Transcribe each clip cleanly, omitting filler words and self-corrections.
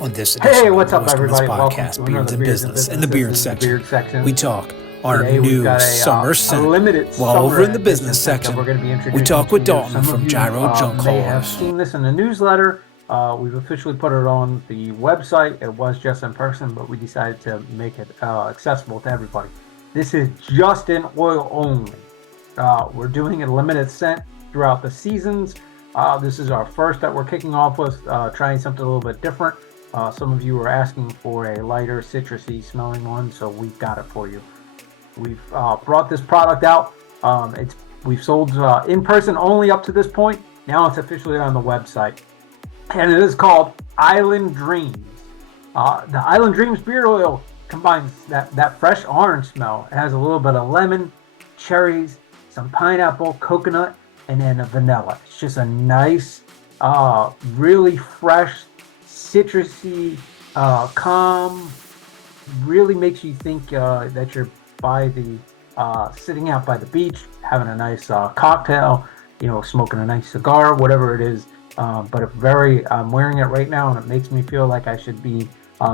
On this Hey, edition what's of up, the Whiskermen's everybody? Welcome podcast, to Beards another and Beards and Business, in the Business. Beard This is the section, Beard section. we talk our Today we've new got summer a scent. limited While summer over in the edition business scent that section, we're going to be we introducing talk to with you. Dalton Some from of you Gyro Junk may have Haulers. seen this in the newsletter. We've officially put it on the website. It was just in person, but we decided to make it accessible to everybody. This is just in oil only. We're doing a limited scent throughout the seasons. This is our first that we're kicking off with, trying something a little bit different. Some of you were asking for a lighter, citrusy smelling one, so we've got it for you. We've brought this product out. We've sold in person only up to this point. Now it's officially on the website, and it is called Island Dreams. The Island Dreams beard oil combines that fresh orange smell. It has a little bit of lemon, cherries, some pineapple, coconut, and then a vanilla. It's just a nice, really fresh, citrusy, calm. Really makes you think that you're by the sitting out by the beach, having a nice cocktail, smoking a nice cigar, whatever it is. But I'm wearing it right now, and it makes me feel like I should be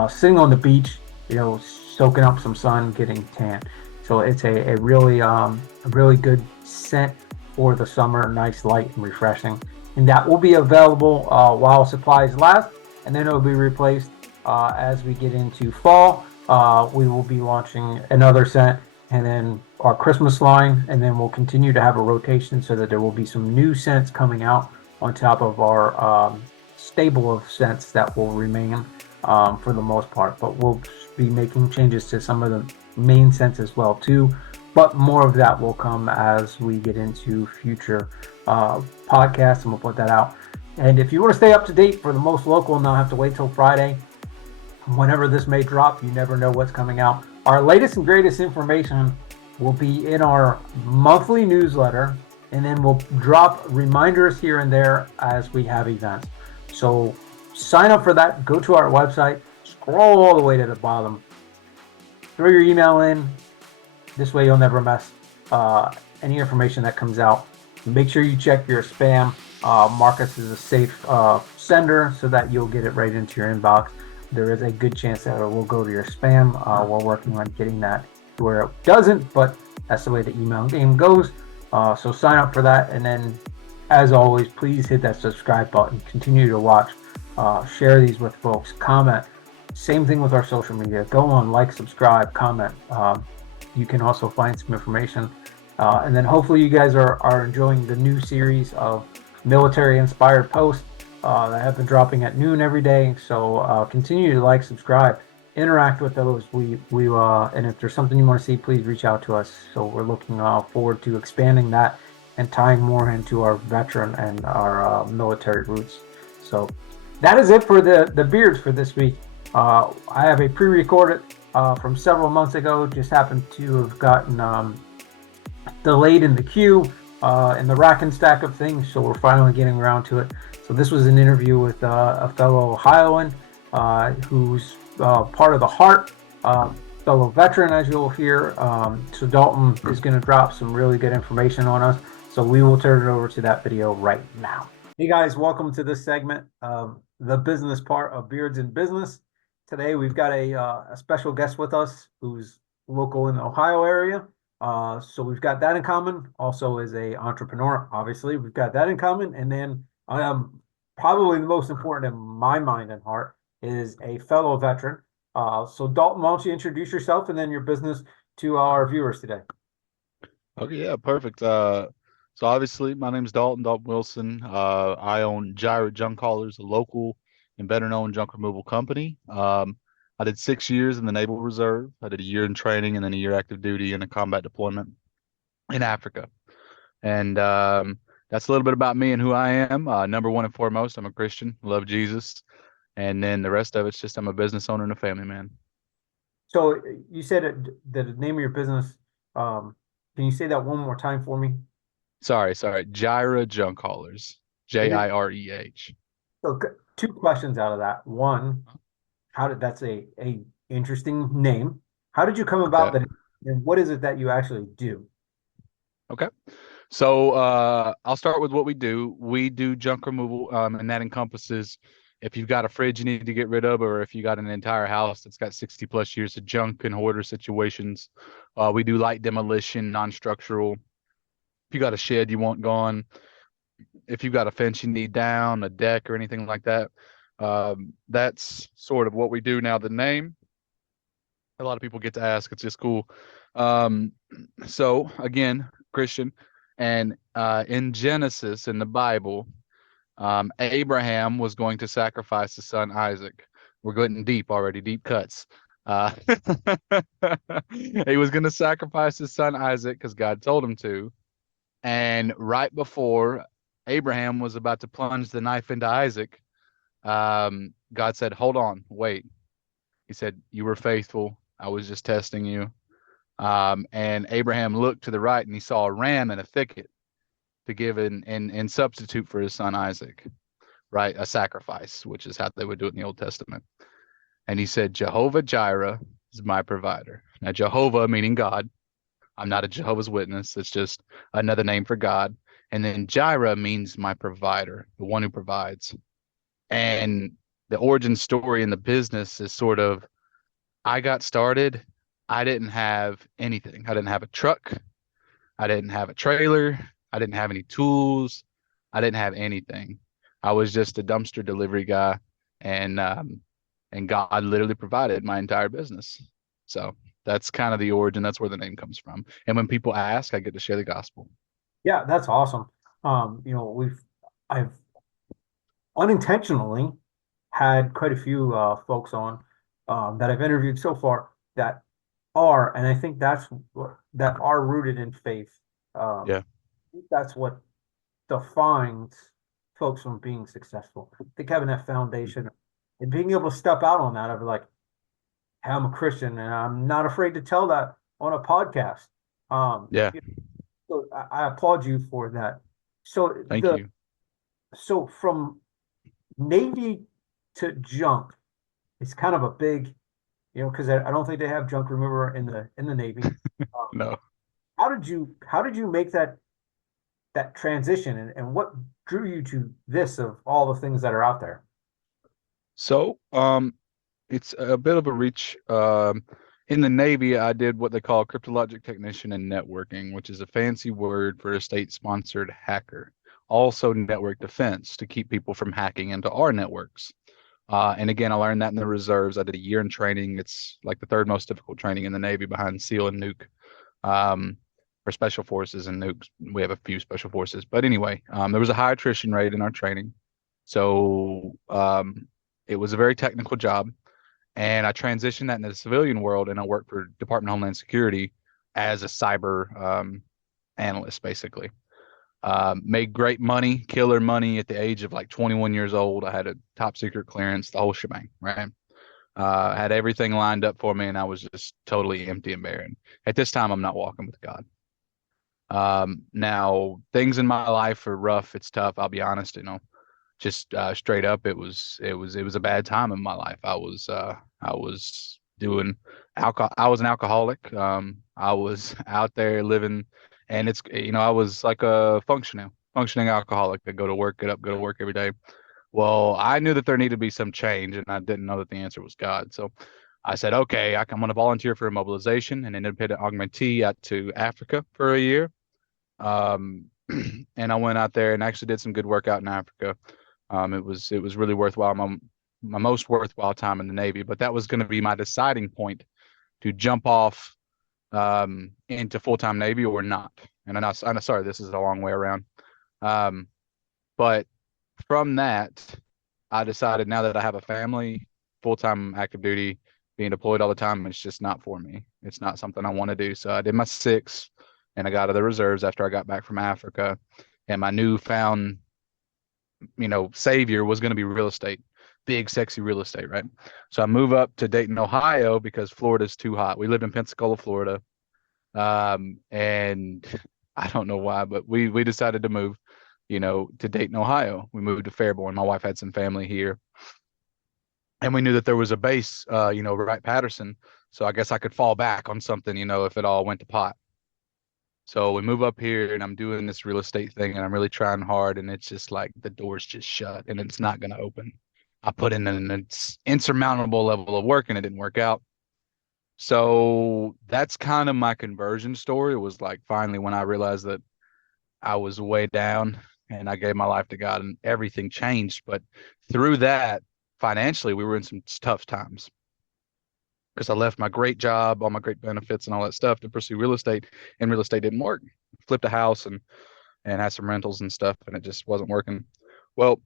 sitting on the beach, soaking up some sun, getting tan. So it's a really good scent for the summer, nice, light, and refreshing. And that will be available while supplies last, and then it will be replaced as we get into fall. We will be launching another scent, and then our Christmas line, and then we'll continue to have a rotation so that there will be some new scents coming out on top of our stable of scents that will remain for the most part. But we'll be making changes to some of the main scents as well too. But more of that will come as we get into future podcasts, and we'll put that out. And if you want to stay up to date for the most local and not have to wait till Friday, whenever this may drop, you never know what's coming out. Our latest and greatest information will be in our monthly newsletter, and then we'll drop reminders here and there as we have events. So sign up for that. Go to our website, scroll all the way to the bottom, throw your email in. This way you'll never miss any information that comes out. Make sure you check your spam. Mark us as a safe sender so that you'll get it right into your inbox. There is a good chance that it will go to your spam. We're working on getting that to where it doesn't, but that's the way the email game goes. So sign up for that, and then, as always, please hit that subscribe button. Continue to watch. Share these with folks. Comment. Same thing with our social media. Go on, like, subscribe, comment. You can also find some information. And then hopefully you guys are enjoying the new series of military-inspired posts that have been dropping at noon every day. So continue to like, subscribe, interact with those. And if there's something you want to see, please reach out to us. So we're looking forward to expanding that and tying more into our veteran and our military roots. So that is it for the beards for this week. I have a pre-recorded from several months ago. Just happened to have gotten delayed in the queue in the rack and stack of things, so we're finally getting around to it. So this was an interview with a fellow Ohioan who's part of the Heart, fellow veteran, as you'll hear. So Dalton is going to drop some really good information on us. So we will turn it over to that video right now. Hey guys, welcome to this segment of the business part of Beards in Business. Today we've got a special guest with us who's local in the Ohio area. So we've got that in common. Also is a entrepreneur, obviously. We've got that in common. And then probably the most important in my mind and heart is a fellow veteran. So Dalton, why don't you introduce yourself and then your business to our viewers today? Okay, yeah, perfect. So obviously my name is Dalton Wilson. I own Gyro Junk Haulers, a local and better known junk removal company. I did 6 years in the Naval Reserve. I did a year in training and then a year active duty in a combat deployment in Africa. And that's a little bit about me and who I am. Number one and foremost, I'm a Christian, love Jesus. And then the rest of it's just I'm a business owner and a family man. So you said the name of your business. Can you say that one more time for me? Sorry. Gyro Junk Haulers. Jireh. So two questions out of that. One, that's a interesting name. How did you come about that? And what is it that you actually do? Okay. So I'll start with what we do. We do junk removal, and that encompasses if you've got a fridge you need to get rid of, or if you got an entire house that's got 60 plus years of junk and hoarder situations. We do light demolition, non-structural. If you got a shed you want gone, if you've got a fence you need down, a deck or anything like that, that's sort of what we do. Now, the name, a lot of people get to ask. It's just cool. Um, so again, Christian, and in Genesis in the Bible, Abraham was going to sacrifice his son Isaac. We're getting deep already, deep cuts. Uh, he was going to sacrifice his son Isaac because God told him to. And right before Abraham was about to plunge the knife into Isaac, God said, "Hold on, wait." He said, "You were faithful. I was just testing you." And Abraham looked to the right and he saw a ram in a thicket to give in substitute for his son Isaac, right? A sacrifice, which is how they would do it in the Old Testament. And he said, "Jehovah Gyro is my provider." Now, Jehovah meaning God. I'm not a Jehovah's Witness. It's just another name for God. And then Gyra means my provider, the one who provides. And the origin story in the business is sort of, I got started. I didn't have anything. I didn't have a truck. I didn't have a trailer. I didn't have any tools. I didn't have anything. I was just a dumpster delivery guy, and God literally provided my entire business. So that's kind of the origin. That's where the name comes from. And when people ask, I get to share the gospel. Yeah, that's awesome. I've unintentionally had quite a few folks on that I've interviewed so far that are, and I think that are rooted in faith. Yeah. That's what defines folks from being successful. I think having that foundation and being able to step out on that, I'd be like, hey, I'm a Christian and I'm not afraid to tell that on a podcast. Yeah. So I applaud you for that. So Thank you. from Navy to junk, it's kind of a big, because I don't think they have junk remover in the Navy. No. How did you make that transition, and what drew you to this of all the things that are out there? So, it's a bit of a reach. In the Navy, I did what they call cryptologic technician and networking, which is a fancy word for a state-sponsored hacker. Also, network defense to keep people from hacking into our networks. And again, I learned that in the reserves. I did a year in training. It's like the third most difficult training in the Navy behind SEAL and Nuke. For special forces and nukes, we have a few special forces. But anyway, there was a high attrition rate in our training. So it was a very technical job. And I transitioned that into the civilian world, and I worked for Department of Homeland Security as a cyber analyst, basically. Made great money, killer money at the age of like 21 years old. I had a top secret clearance, the whole shebang, right? Had everything lined up for me, and I was just totally empty and barren. At this time, I'm not walking with God. Now things in my life are rough. It's tough. I'll be honest, just straight up, it was a bad time in my life. I was doing alcohol. I was an alcoholic. I was out there living, and I was like a functioning alcoholic. I go to work, get up, go to work every day. Well, I knew that there needed to be some change, and I didn't know that the answer was God. So I said, okay, I'm going to volunteer for a mobilization, an independent augmentee out to Africa for a year. And I went out there and actually did some good work out in Africa. It was really worthwhile. My most worthwhile time in the Navy, but that was going to be my deciding point to jump off into full-time Navy or not. And I'm sorry, this is a long way around. But from that, I decided now that I have a family, full-time active duty, being deployed all the time, it's just not for me. It's not something I want to do. So I did my 6, and I got out of the reserves after I got back from Africa. And my newfound, savior was going to be real estate, big, sexy real estate, right? So I move up to Dayton, Ohio, because Florida's too hot. We lived in Pensacola, Florida. And I don't know why, but we decided to move, to Dayton, Ohio. We moved to Fairborn. My wife had some family here. And we knew that there was a base, right, Patterson. So I guess I could fall back on something, if it all went to pot. So we move up here, and I'm doing this real estate thing, and I'm really trying hard, and it's just like the door's just shut and it's not going to open. I put in an insurmountable level of work and it didn't work out. So that's kind of my conversion story. It was like finally when I realized that I was way down and I gave my life to God and everything changed. But through that, financially, we were in some tough times because I left my great job, all my great benefits and all that stuff to pursue real estate, and real estate didn't work. Flipped a house and had some rentals and stuff, and it just wasn't working. Well,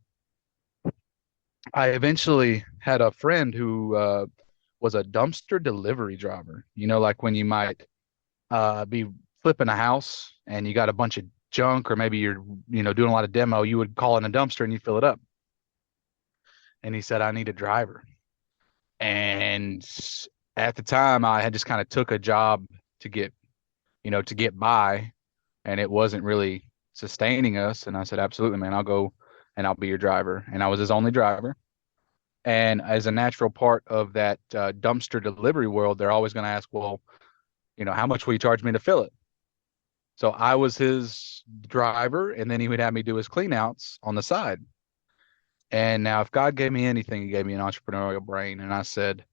I eventually had a friend who was a dumpster delivery driver. You know, like when you might be flipping a house and you got a bunch of junk, or maybe you're, doing a lot of demo, you would call in a dumpster and you fill it up. And he said, I need a driver. And at the time I had just kind of took a job to get by, and it wasn't really sustaining us. And I said, absolutely, man, I'll go and I'll be your driver. And I was his only driver. And as a natural part of that dumpster delivery world, they're always going to ask, well, how much will you charge me to fill it? So I was his driver, and then he would have me do his clean outs on the side. And now if God gave me anything, he gave me an entrepreneurial brain. And I said,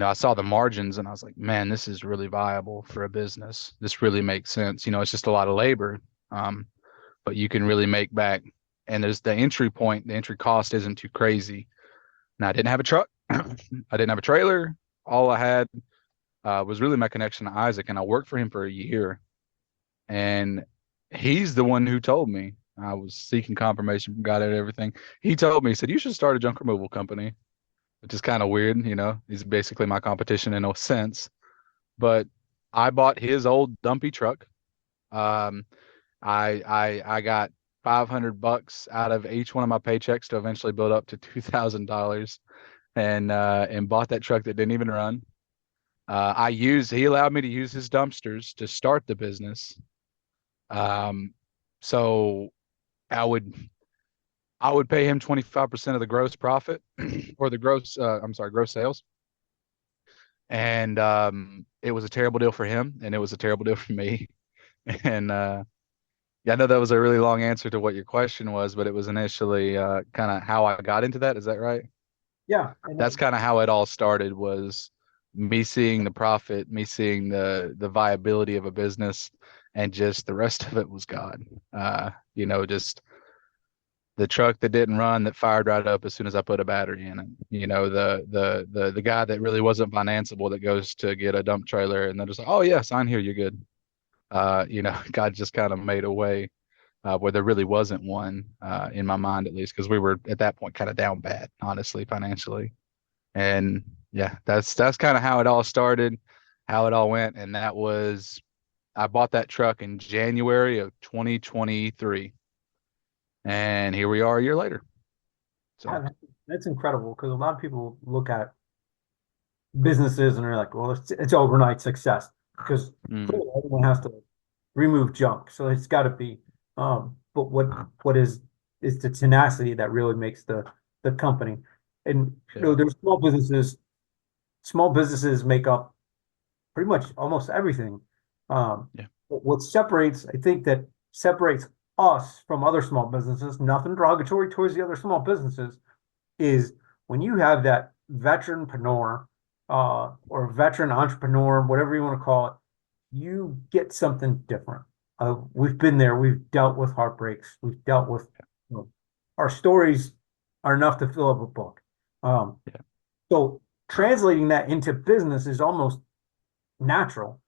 I saw the margins and I was like, man, this is really viable for a business. This really makes sense. It's just a lot of labor, but you can really make back. And there's the entry point, the entry cost isn't too crazy. Now, I didn't have a truck. I didn't have a trailer. All I had was really my connection to Isaac, and I worked for him for a year. And he's the one who told me. I was seeking confirmation from God and everything. He told me, he said, you should start a junk removal company, which is kind of weird. He's basically my competition in a sense. But I bought his old dumpy truck. I got $500 out of each one of my paychecks to eventually build up to $2,000, and bought that truck that didn't even run. He allowed me to use his dumpsters to start the business. So I would pay him 25% of the gross profit or the gross sales. And it was a terrible deal for him, and it was a terrible deal for me. And yeah, I know that was a really long answer to what your question was, but it was initially kind of how I got into that. Is that right? Yeah. That's kind of how it all started, was me seeing the profit, me seeing the viability of a business, and just the rest of it was God. Just the truck that didn't run that fired right up as soon as I put a battery in it. The guy that really wasn't financeable that goes to get a dump trailer and they're just like, oh yeah, sign here, you're good. God just kind of made a way where there really wasn't one in my mind, at least, because we were at that point kind of down bad, honestly, financially. And yeah, that's kind of how it all started, how it all went. And I bought that truck in January of 2023. And here we are a year later. So Yeah, that's incredible, because a lot of people look at businesses and they're like, well, it's overnight success, because everyone has to remove junk. So it's got to be. But what is the tenacity that really makes the company. And there's small businesses. Small businesses make up pretty much almost everything. But what separates, I think, that separates us from other small businesses, nothing derogatory towards the other small businesses, is when you have that veteranpreneur or veteran entrepreneur, whatever you want to call it, you get something different. We've been there. We've dealt with heartbreaks. We've dealt with, our stories are enough to fill up a book. So translating that into business is almost natural.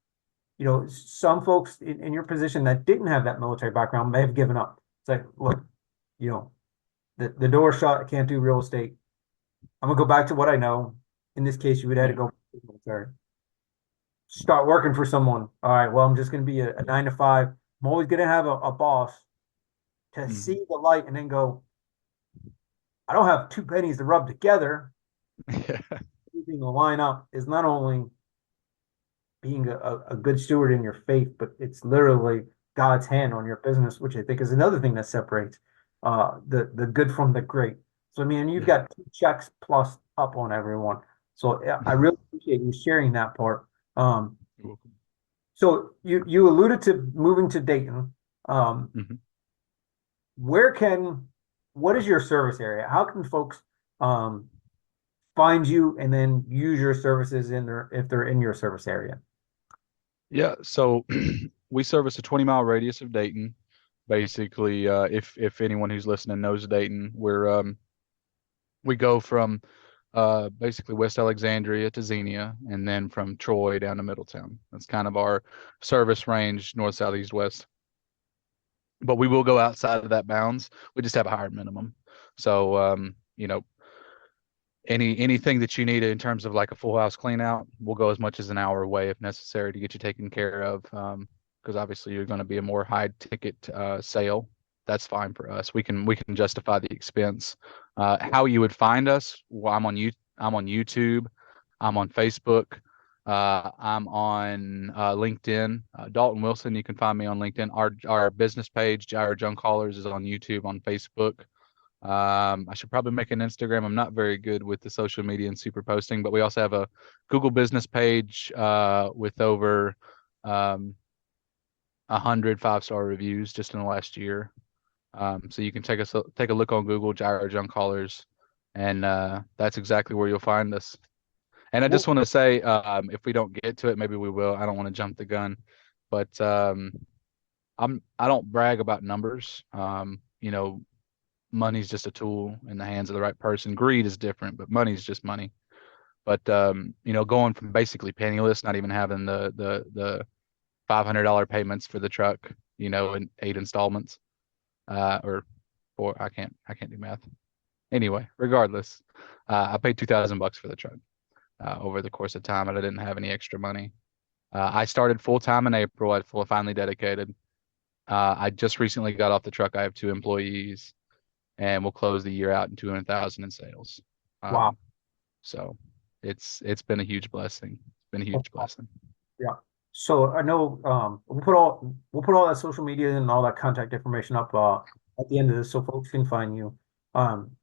Some folks in your position that didn't have that military background may have given up. It's like, look, the door's shut. I can't do real estate. I'm gonna go back to what I know. In this case, you would have to go military. Start working for someone. All right, well, I'm just gonna be a 9 to 5. I'm always gonna have a boss to see the light and then go, I don't have 2 pennies to rub together. Everything to line up is not only being a good steward in your faith, but it's literally God's hand on your business, which I think is another thing that separates the good from the great. So, I mean, you've got 2 checks plus up on everyone. So I really appreciate you sharing that part. So you alluded to moving to Dayton. What is your service area? How can folks um, find you and then use your services in their if they're in your service area? Yeah, so we service a 20-mile radius of Dayton. Basically, if anyone who's listening knows Dayton, we go from basically West Alexandria to Xenia, and then from Troy down to Middletown. That's kind of our service range, north, south, east, west. But we will go outside of that bounds. We just have a higher minimum. So, anything that you need in terms of like a full house clean out, we'll go as much as an hour away if necessary to get you taken care of. Because obviously you're going to be a more high ticket sale. That's fine for us. We can justify the expense. How you would find us? Well, I'm on YouTube. I'm on Facebook. I'm on LinkedIn. Dalton Wilson. You can find me on LinkedIn. Our business page, Gyro Junk Haulers, is on YouTube, on Facebook. I should probably make an Instagram. I'm not very good with the social media and super posting, but we also have a Google business page with over 100 5-star reviews just in the last year. So you can take a look on Google, Gyro Junk Haulers, and that's exactly where you'll find us. And I just Well, want to say, if we don't get to it, maybe we will. I don't want to jump the gun, but I don't brag about numbers. Money's just a tool in the hands of the right person. Greed is different, but money's just money. But going from basically penniless, not even having the $500 payments for the truck, in 8 installments, or 4. I can't do math. Anyway, regardless, I paid $2,000 for the truck over the course of time, and I didn't have any extra money. I started full time in April. I finally dedicated. I just recently got off the truck. I have 2 employees, and we'll close the year out in 200,000 in sales. wow. So it's been a huge blessing. It's been a huge blessing. Yeah. So I know we'll put all that social media and all that contact information up at the end of this so folks can find you. Um,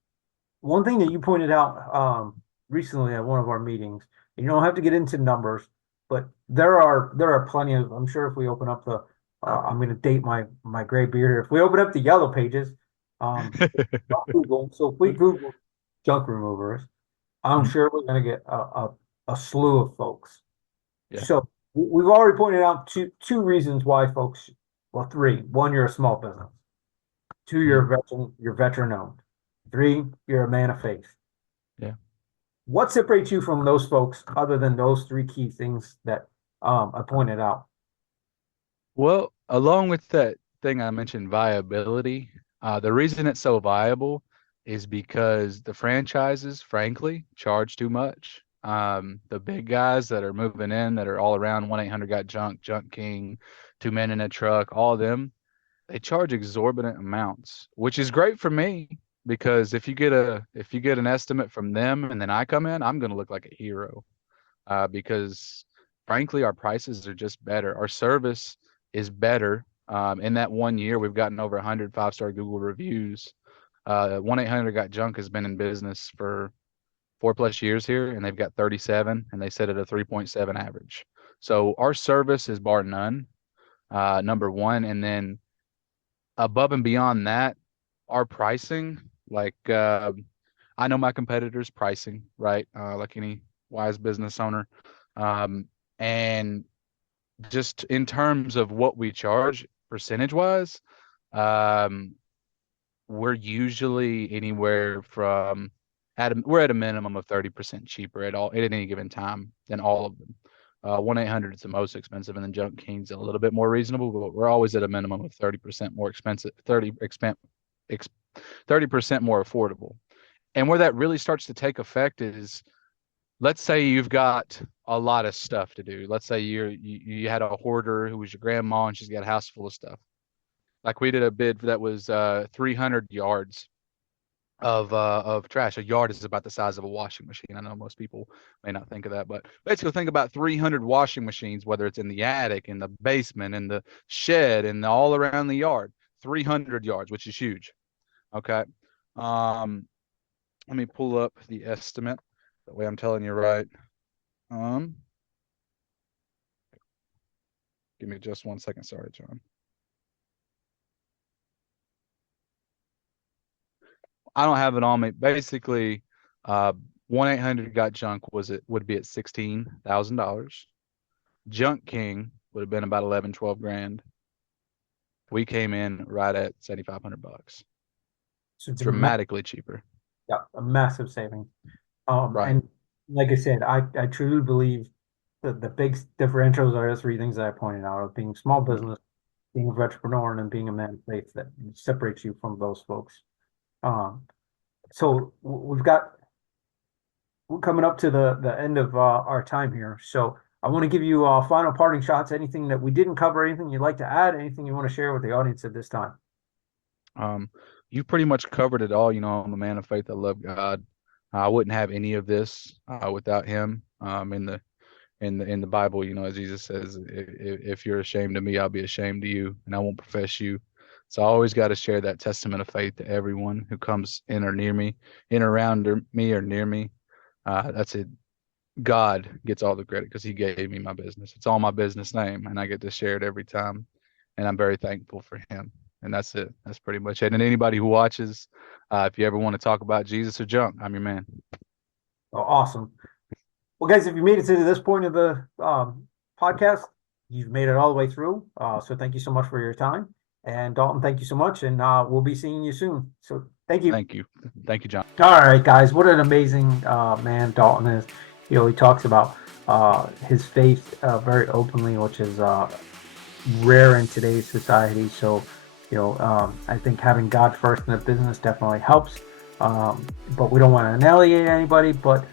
One thing that you pointed out recently at one of our meetings, you don't have to get into numbers, but there are plenty of. I'm sure if we open up the, I'm going to date my gray beard here. If we open up the yellow pages, Google. So if we Google junk removers, I'm Mhm. sure we're going to get a slew of folks. Yeah. So we've already pointed out two reasons why folks. Well, three. One, you're a small business. Two, you're Mhm. a veteran. You're veteran owned. Three, you're a man of faith. Yeah. What separates you from those folks other than those three key things that I pointed out? Well, along with that thing I mentioned, viability, the reason it's so viable is because the franchises, frankly, charge too much. The big guys that are moving in, that are all around 1-800 Got Junk, Junk King, Two Men in a Truck, all of them, they charge exorbitant amounts, which is great for me because if you get an estimate from them and then I come in, I'm going to look like a hero. Because frankly, our prices are just better. Our service is better. In that 1 year, we've gotten over 100 5-star Google reviews. 1-800 Got Junk has been in business for 4+ years here, and they've got 37, and they set at a 3.7 average. So our service is bar none, number one. And then above and beyond that, our pricing, like I know my competitors' pricing, right? Like any wise business owner. And just in terms of what we charge percentage wise, um, we're usually anywhere from we're at a minimum of 30% cheaper at any given time than all of them. 1-800 is the most expensive, and then Junk King's a little bit more reasonable, but we're always at a minimum of 30% more expensive, 30% more affordable. And where that really starts to take effect is, let's say you've got a lot of stuff to do. Let's say you had a hoarder who was your grandma and she's got a house full of stuff. Like we did a bid that was 300 yards of trash. A yard is about the size of a washing machine. I know most people may not think of that, but basically think about 300 washing machines, whether it's in the attic, in the basement, in the shed, and all around the yard. 300 yards, which is huge. Okay. Um, Let me pull up the estimate. That way I'm telling you right. Um, Give me just 1 second. Sorry, John. I don't have it on me. Basically, 1-800-GOT-JUNK would be at $16,000. Junk King would have been about 11, 12 grand. We came in right at $7,500. So it's Dramatically cheaper. yeah, a massive savings. Right. And like I said, I truly believe that the big differentials are the three things that I pointed out: of being small business, being a entrepreneur, and then being a man of faith that separates you from those folks. So we're coming up to the end of our time here. So I want to give you final parting shots. Anything that we didn't cover, anything you'd like to add, anything you want to share with the audience at this time? You pretty much covered it all. I'm a man of faith. I love God. I wouldn't have any of this without Him. In the Bible, as Jesus says, if you're ashamed of me, I'll be ashamed of you, and I won't profess you. So I always got to share that testament of faith to everyone who comes in or near me, in or around me or near me. That's it. God gets all the credit because He gave me my business. It's all my business name, and I get to share it every time. And I'm very thankful for Him. And that's it. That's pretty much it. And anybody who watches, if you ever want to talk about Jesus or junk, I'm your man. Oh, awesome. Well, guys, if you made it to this point of the podcast, you've made it all the way through. So thank you so much for your time. And Dalton, thank you so much. And we'll be seeing you soon. So thank you. Thank you. Thank you, John. All right, guys. What an amazing man Dalton is. He talks about his faith very openly, which is rare in today's society. So, I think having God first in the business definitely helps. But we don't want to annihilate anybody, but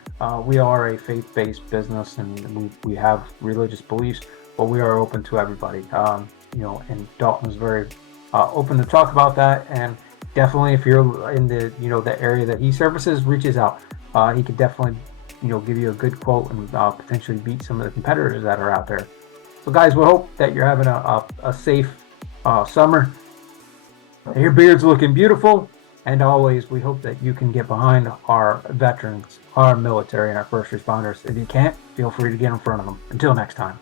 we are a faith-based business, and we have religious beliefs, but we are open to everybody. And Dalton is very open to talk about that. And definitely, if you're in the the area that he services, reaches out. He could definitely give you a good quote and potentially beat some of the competitors that are out there. So, guys, we hope that you're having a safe summer. Your beard's looking beautiful. And always, we hope that you can get behind our veterans, our military, and our first responders. If you can't, feel free to get in front of them. Until next time.